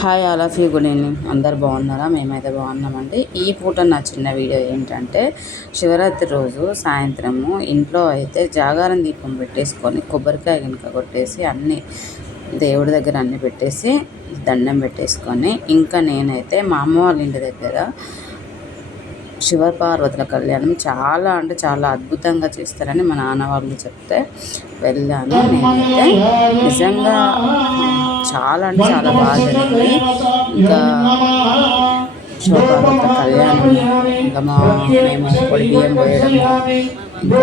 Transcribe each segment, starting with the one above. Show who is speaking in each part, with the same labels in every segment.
Speaker 1: Hi all of you good evening. అందరు బాగున్నారా? మేమైతే బాగున్నామండి. ఈ పూట నా చిన్న వీడియో ఏంటంటే శివరాత్రి రోజు సాయంత్రము ఇంట్లో అయితే జాగారం దీపం పెట్టేసుకొని కొబ్బరికాయ కనుక కొట్టేసి అన్నీ దేవుడి దగ్గర అన్నీ పెట్టేసి దండం పెట్టేసుకొని ఇంకా నేనైతే మా అమ్మ వాళ్ళ ఇంటి దగ్గర శివపార్వతుల కళ్యాణం చాలా అంటే చాలా అద్భుతంగా చేస్తారని మా నాన్న వాళ్ళు చెప్తే వెళ్ళాను నేనైతే. నిజంగా చాలా అంటే చాలా బాగా జరిగింది. ఇంకా శివపార్వతుల కళ్యాణం ఇంకా మా మేము పొడి బియ్యం పోయడం ఇంకా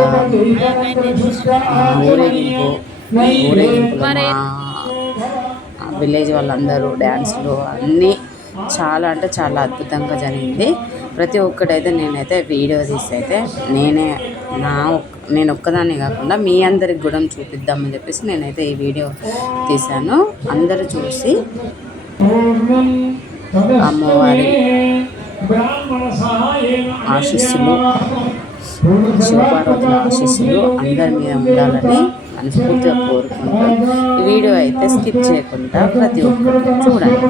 Speaker 1: ఊరేగింపు ఊరేగింపు మా విలేజ్ వాళ్ళందరూ డ్యాన్స్లు అన్నీ చాలా అంటే చాలా అద్భుతంగా జరిగింది. ప్రతి ఒక్కటైతే నేనైతే వీడియో తీసి అయితే నేనే నా ఒక్క నేను ఒక్కదాన్ని కాకుండా మీ అందరికి కూడా చూపిద్దామని చెప్పేసి నేనైతే ఈ వీడియో తీశాను. అందరూ చూసి అమ్మవారి ఆశీస్సులు శివపార్వతుల ఆశీస్సులు అందరి మీద ఉండాలని మనస్ఫూర్తిగా కోరుకుంటూ ఈ వీడియో అయితే స్కిప్ చేయకుండా ప్రతి ఒక్కరు చూడండి.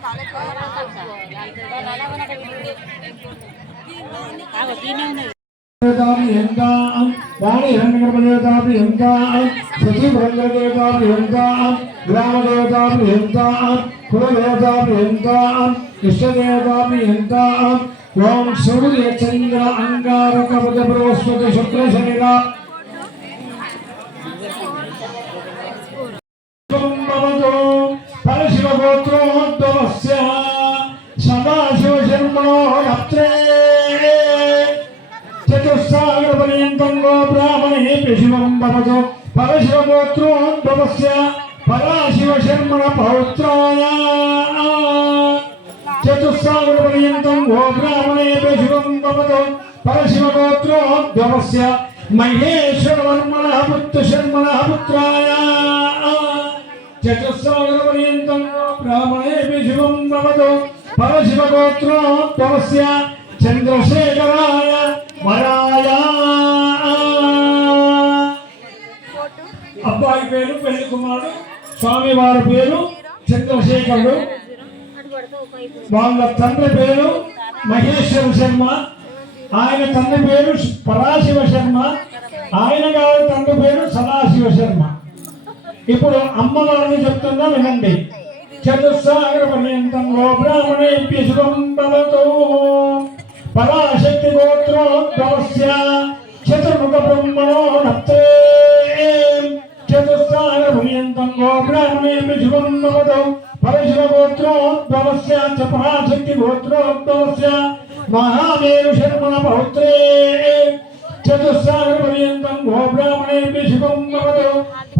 Speaker 2: ప్రకారేణ స్వస్తి శ్రీ విశ్వామసునామ సంవత్సరే దేవతాభ్యంకాం వాణి హిరణ్యగర్భదేవతాభ్యంకాం శశిభ్రంగదేవతాభ్యంకాం గ్రామదేవతాభ్యంకాం కులదేవతాభ్యంకాం ఇష్టదేవతాభ్యంకాం ఓం సూర్య చంద్ర అంగారక బుధ బృహస్పతి శుక్ర శనిరా చతుస్సాగరపర్యంతం గో బ్రాహ్మణేభ్య శివం భవతు పరశివగోత్రోద్భవస్య పరాశివశర్మణ పౌత్రాయ. చతుస్సాగరపర్యంతం ఓ బ్రాహ్మణే శివం భవతు పరశివగోత్రోద్భవస్య మహేశ్వరవర్మణ పుత్ర శర్మణ పుత్రాయ చతుస్సాగరపర్యంతం బ్రాహ్మణే శివం భవతు పరశివగోత్రోద్భవస్య చంద్రశేఖరాయ వరాయ. అబ్బాయి పేరు పెళ్ళి కుమారుడు స్వామి వారి పేరు చంద్రశేఖరుడు. వాళ్ళ తండ్రి పేరు మహేశ్వర శర్మ. ఆయన తండ్రి పేరు పరాశివ శర్మ. ఆయన గారి తండ్రి పేరు సదాశివ శర్మ. ఇప్పుడు అమ్మవారిని చెప్తున్నా వినండి. చతుస్సాగర పర్యంతంలో బ్రాహ్మణే శుభం పరాశక్తి గోత్రోద్భవస్య చతుర్ముఖ బ్రహ్మణో నత్రే. చతుస్సాగర పర్యంతంలో బ్రాహ్మణేభ్య శుభం భవతు పరశుర చ పరాశక్తి గోత్రోద్భవస్య మహామేరు శర్మణ పౌత్రే చతుస్సాగర పర్యంతం గో శుభం భవతు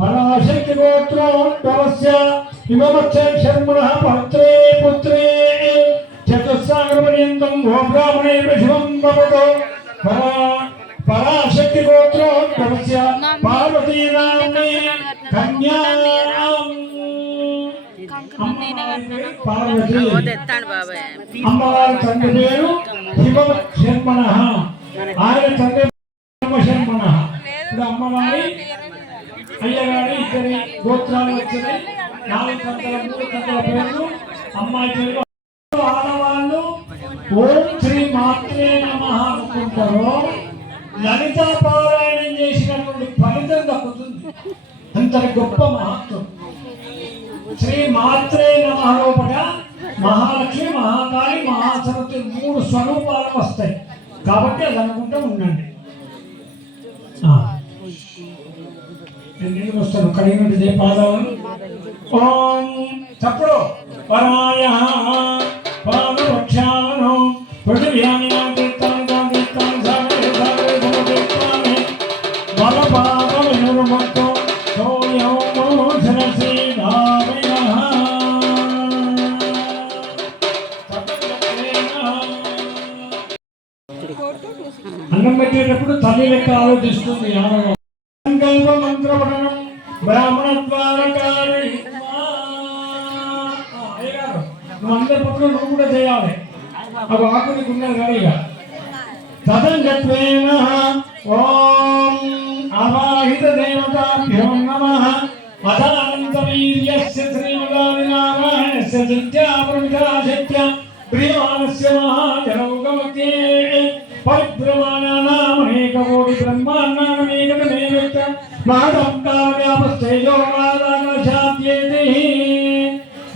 Speaker 2: పరాశక్తి గోత్రోద్భవస్య ఇమమచ్చ శర్మణ పౌత్రే. పుత్రే చతుస్సాగర పర్యంతం శుభం భవతు పరా పరాశక్తి గోత్రోద్భవస్య పార్వతీనామే కన్యాం అమ్మవారి తండ్రి పేరు శివ శర్మణ. ఆయన తండ్రి శివ శర్మణ. ఇప్పుడు అమ్మవారి అయ్యగారి ఇద్దరి గోత్రాలు వచ్చినాయి నాలుగు తండ్రుల మూడు తండ్రుల పేర్లు. అమ్మాయి పేరు ఆడవాళ్ళు. ఓం శ్రీ మాత్రే నమ అనుకుంటారో. లలిత పారాయణం చేసినటువంటి ఫలితం దక్కుతుంది. అంత గొప్ప మహత్వం. శ్రీ మాత్రే నమ మహాలక్ష్మి మహాకాళి మహాసరస్వతి మూడు స్వరూపాలు వస్తాయి. కాబట్టి అది అనుకుంటూ ఉండండి. ఆ. ఎన్నింటికి వస్తారు కడిగినట్టు దీపాలను ఓం తప్పుడు పరాయ పాదవృక్షాలను పృథివ్యాన్ని తల్లి లెక్క ఆలోచిస్తుంది ఆడవాళ్ళు. సంకల్ప మంత్ర పఠనం బ్రాహ్మణ ద్వారకారి నువ్వు అందరి పక్కన నువ్వు కూడా చేయాలి. అవి ఆకునికి ఉన్నది కానీ ఇక. తదంగత్వేన ఓం అవాహిత దేవతాభ్యం నమః. అదానంత వీర్యస్య శ్రీమదాదినారాయణస్య చింత్యాపృమితాశక్త్య ప్రియమానస్య మహాజనౌకమకే పరిభ్రమాణానామనేకకోటి బ్రహ్మాండానమేకమే వ్యక్త మాతం కావ్యాపస్థేజో మాదానశాద్యేతి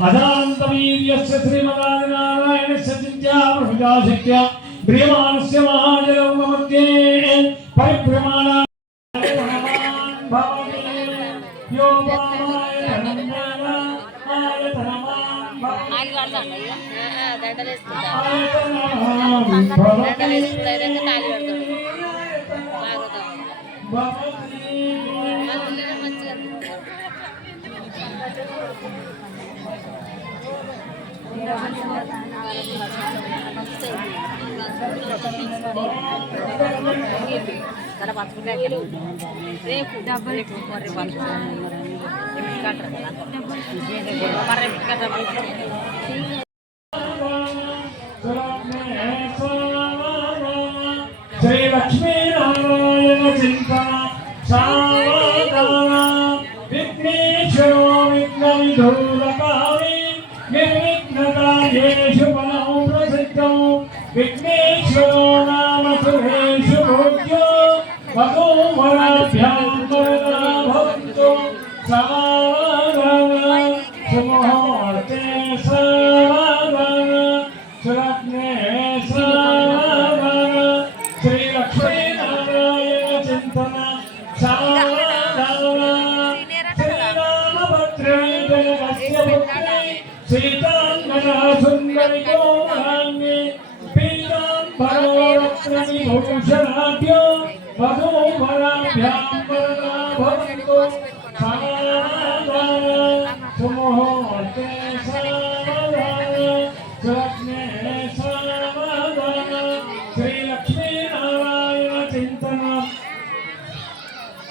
Speaker 2: అదాంత వీర్యస్య శ్రీమదాదినారాయణస్య చింత్యాపృమితాశక్త్య ప్రియమానస్య మహాజనౌగమత్యే పరిభ్రమాణ
Speaker 3: ఆగి కడతాడు దండలు వేసుకుంటా దండలు వేసుకుంటా తాళి రేపు డబ్బులు మర్రి పట్టుకుంటాను మర్రి కట్ట
Speaker 2: సురేషు భోగ్యో వధూవరాభ్యాం వరదా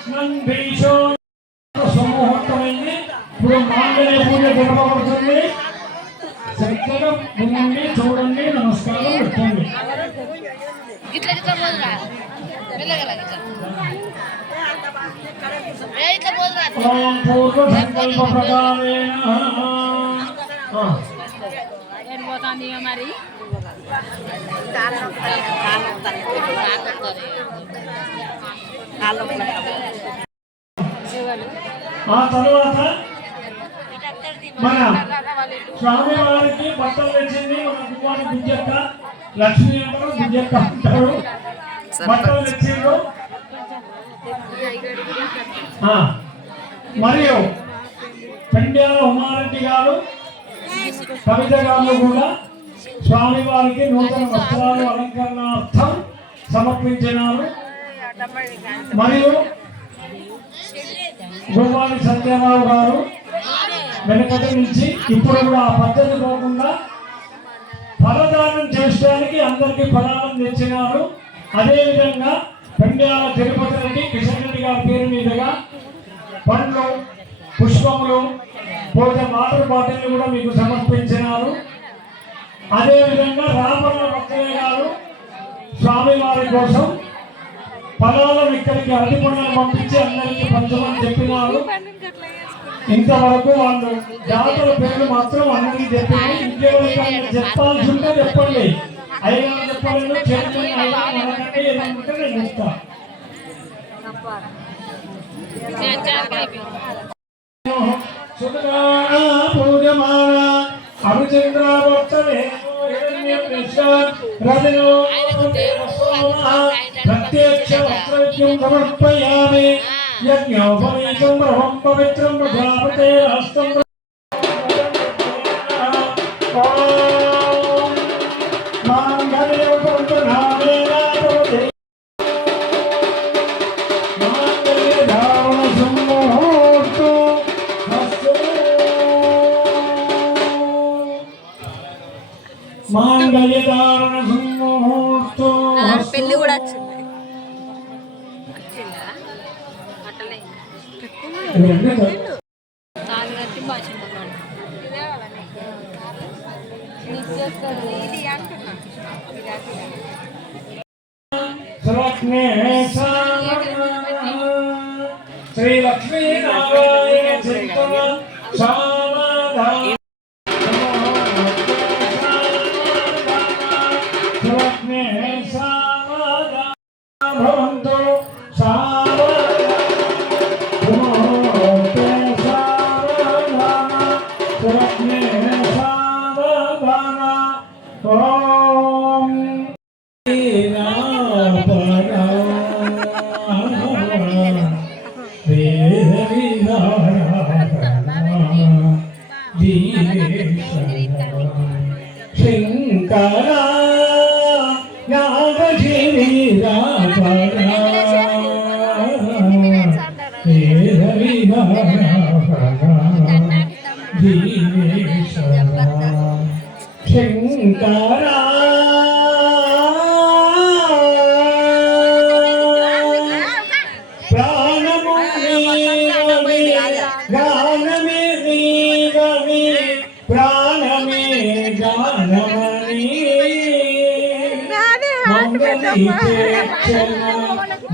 Speaker 2: నందీశో సమూహమైంది ఇప్పుడు మాంగళ్య పూజ జరపబడుతుంది చక్కగా వినండి చూడండి నమస్కారం పెట్టండి
Speaker 3: పోదురా ఇట్లా పోదురా
Speaker 2: ఓం పూర్వ సంకల్ప ప్రకారేణ
Speaker 3: మరి
Speaker 2: ఆ తర్వాత మన స్వామి వారికి బట్టలు తెచ్చింది మన కుమారి బుజ్జక్క లక్ష్మీ అంటారు బుజ్జక్క అంటారు. బట్టలు తెచ్చిండ్రు. మరియు పెండ్యాల ఉమారెడ్డి గారు కవిత గారు కూడా స్వామి వారికి నూతన వస్త్రాలు అలంకరణార్థం సమర్పించినారు. మరియు గోపాలి సత్యరావు గారు వెనకటి నుంచి ఇప్పుడు కూడా ఆ పద్ధతి పోకుండా ఫలదానం చేయడానికి అందరికీ ఫలాలను తెచ్చినారు. అదేవిధంగా పెండ్యాల తిరుపతి రెడ్డి కిషన్ రెడ్డి గారి పేరు మీదుగా పండ్లు పుష్పములు పోతే వాటర్ బాటిల్ కూడా మీకు సమర్పించినారు. అదేవిధంగా రామన్న భక్తులే గారు స్వామివారి కోసం పొలాలను ఇక్కడికి అరటి పండ్లను పంపించి అందరికీ పంచమని చెప్పినారు. ఇంతవరకు వాళ్ళు జాతర పేర్లు మాత్రం అందరికీ చెప్పింది ఇంకెవరికైనా చెప్పాల్సి ఉంటే చెప్పండి. అయినా చెప్పాలని చెప్పండి అయినా మనకంటే ఏదైనా ఉంటే నేను చెప్తా. పూజమాన అభిచంద్రావర్తనే ప్రత్యక్ష వస్త్రజ్ఞం సమర్పయామి. యజ్ఞోపవీతం బ్రహ్మం పవిత్రం ప్రజాపతే హస్తం
Speaker 3: పెళ్ళి కూడా వచ్చింది.
Speaker 2: లక్ష్మీ సామాధాన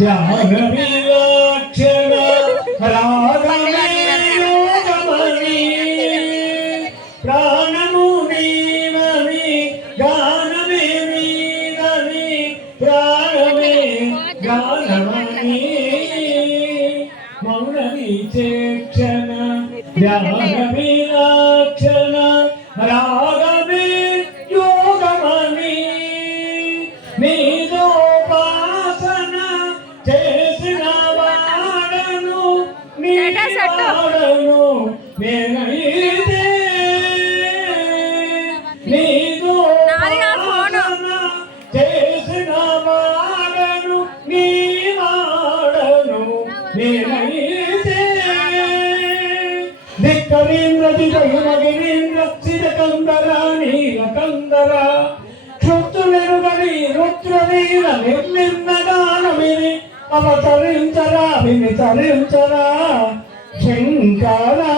Speaker 2: ஜானமணி ధిక్కరీంద్ర దిగహిమగిరీంద్ర సిరకందర క్షుత్రులెరుగని రుద్రవీర నిర్లిన్నగానమిని అవతరించరా వినితరించరా శంకరా.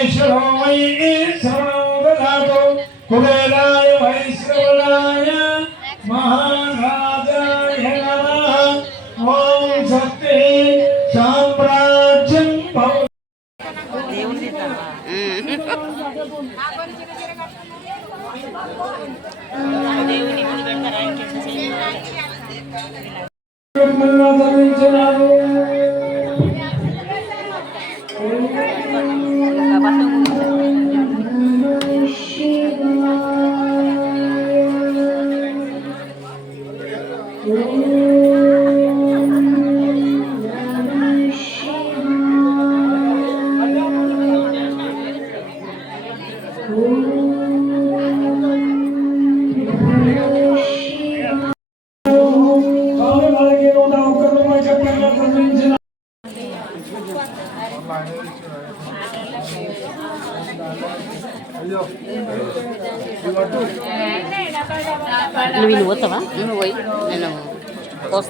Speaker 2: పరమేశ్వరో మయి శరణం దాతో కుబేరాయ
Speaker 4: వైశ్రవణాయ మహారాజాయ నమ. ఓం శక్తి దేవుని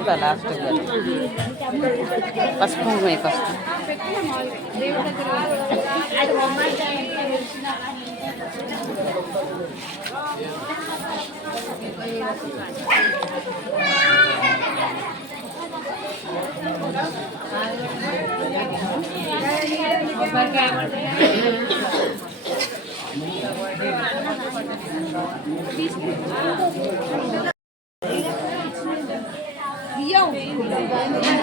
Speaker 4: వస్తా లాస్ట్ ఫస్ట్ పోయి ఫస్ట్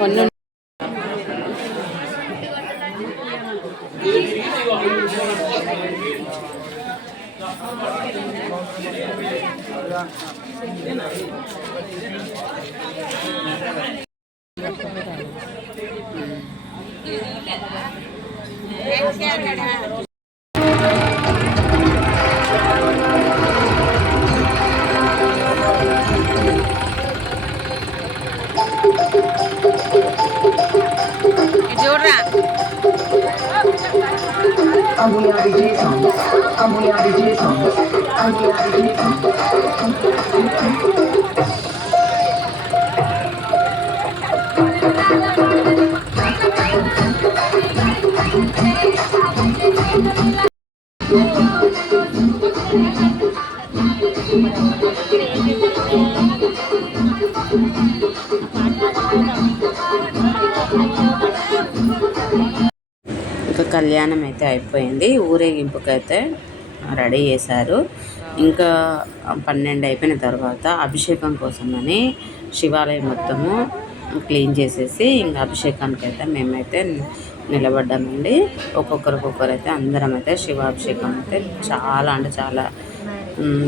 Speaker 5: ஒன்று Thank you.
Speaker 1: ఇంకా కళ్యాణం అయితే అయిపోయింది. ఊరేగింపుకి అయితే రెడీ చేశారు. ఇంకా పన్నెండు అయిపోయిన తర్వాత అభిషేకం కోసమని శివాలయం మొత్తము క్లీన్ చేసేసి ఇంకా అభిషేకానికి అయితే మేమైతే నిలబడ్డామండి. ఒక్కొక్కరికొక్కరు ఒక్కొక్కరు అయితే అందరం అయితే శివాభిషేకం అయితే చాలా అంటే చాలా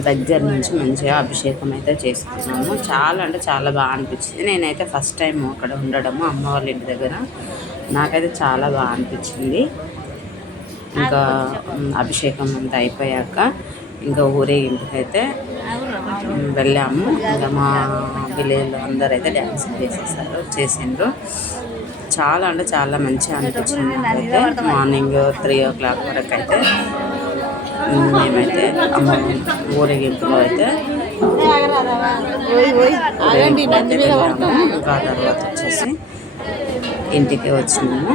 Speaker 1: దగ్గర నుంచి మంచిగా అభిషేకం అయితే చేసుకున్నాము. చాలా అంటే చాలా బాగా అనిపించింది. నేనైతే ఫస్ట్ టైం అక్కడ ఉండడము అమ్మ వాళ్ళ ఇంటి దగ్గర. నాకైతే చాలా బాగా అనిపించింది. ఇంకా అభిషేకం అంతా అయిపోయాక ఇంకా ఊరేగింపుకి అయితే వెళ్ళాము. ఇంకా మా విలేజ్లో అందరూ అయితే డ్యాన్స్ చేసేసారు చేసిండ్రు. చాలా అంటే చాలా మంచిగా అనిపించింది అయితే మార్నింగ్ త్రీ ఓ క్లాక్ వరకు అయితే మేమైతే అమ్మ ఊరేగింపులో అయితే ఊరేగింపులో అయితే ఆ తర్వాత వచ్చేసి ఇంటికి వచ్చినాము.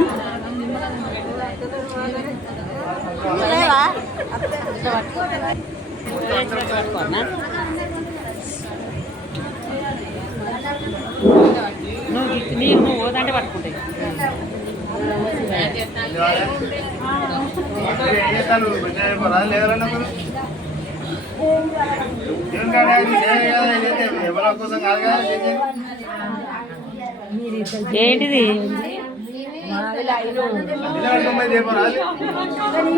Speaker 4: నువ్వు నీరు నువ్వు పట్టుకుంటాయి. ఏంటిది?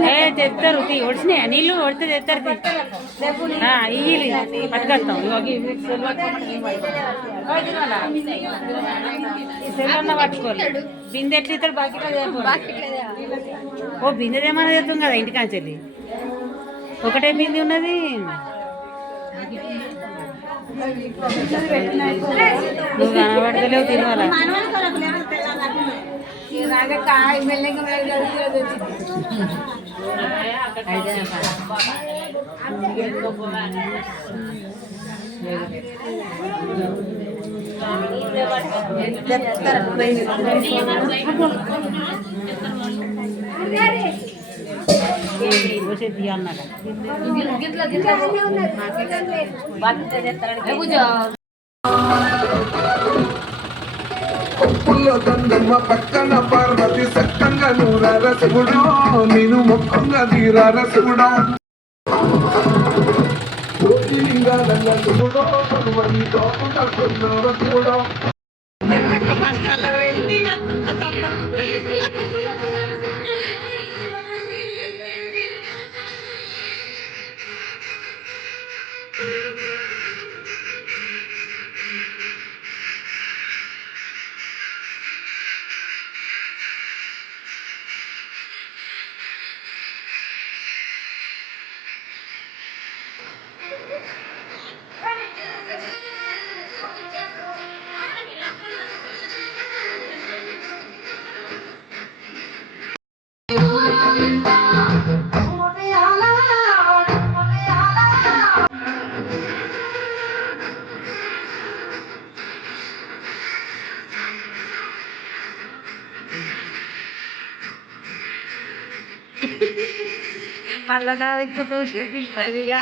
Speaker 4: ఏ తెస్తారు తీ ఒడిచినాయా నీళ్ళు ఒడితే తెస్తారు తీ. ఆ, ఇయ్యి పట్టుకొస్తాం. బిందె ఎట్లా బాకీ ఓ బిందె ఏమన్నా తెస్తాం కదా ఇంటికాంచెల్లి ఒకటే బిందె ఉన్నది. నువ్వు కనబడతలేవు తినవాలా అన్నాడు
Speaker 6: పుల్లో దండమ్మ పక్కన పార్వతి సక్కంగా నూరార శివుడు నేను మొక్కంగా తీరార శివుడు జ్యోతిలింగాలన్న శివుడు పలువని తోపుకున్నావ
Speaker 3: আল্লাহ দেখতে পেয়েছে কৃষ্ণ দিয়া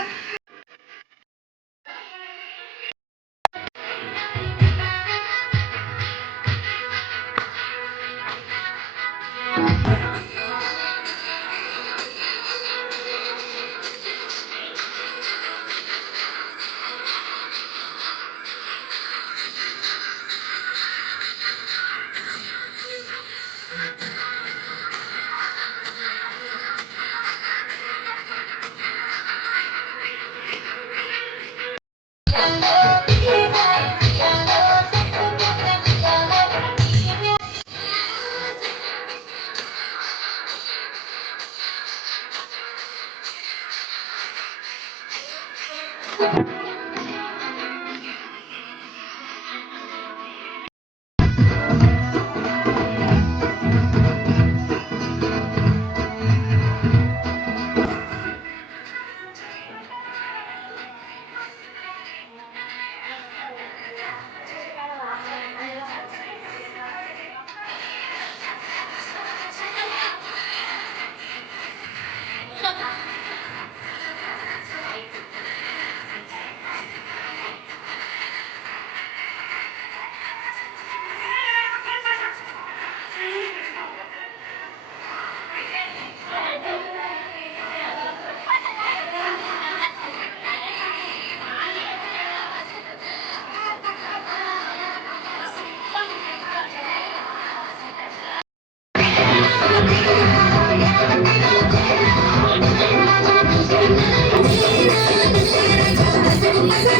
Speaker 3: Thank you.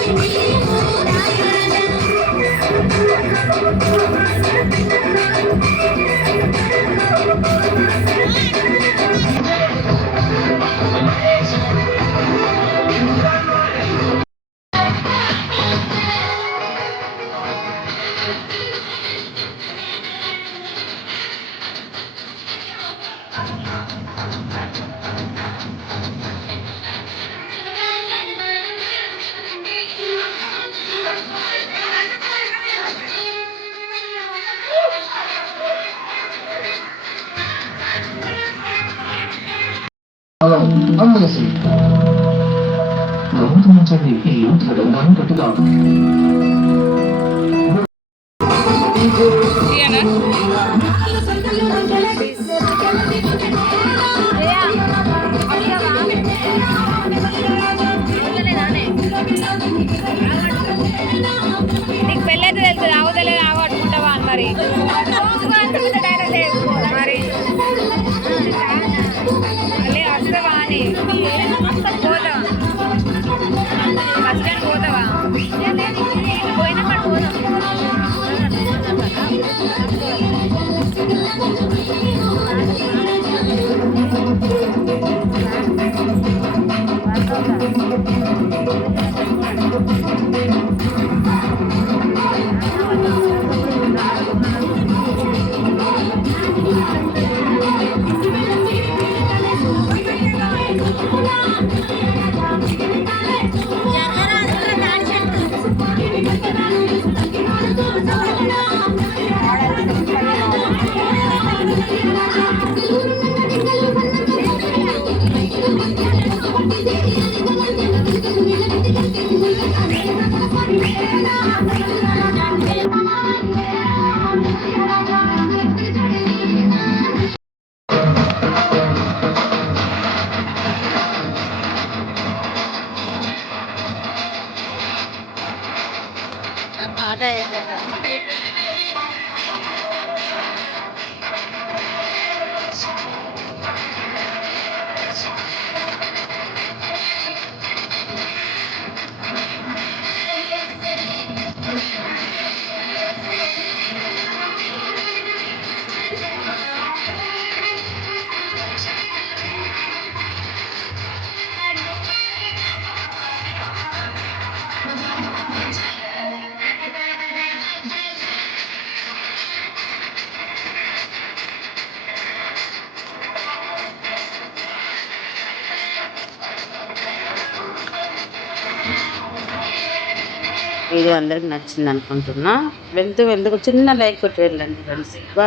Speaker 1: వీడియో అందరికి నచ్చింది అనుకుంటున్నా. వెళ్తూ వెళ్తూ చిన్న లైక్ కొట్టి వెళ్ళండి ఫ్రెండ్స్ బాయ్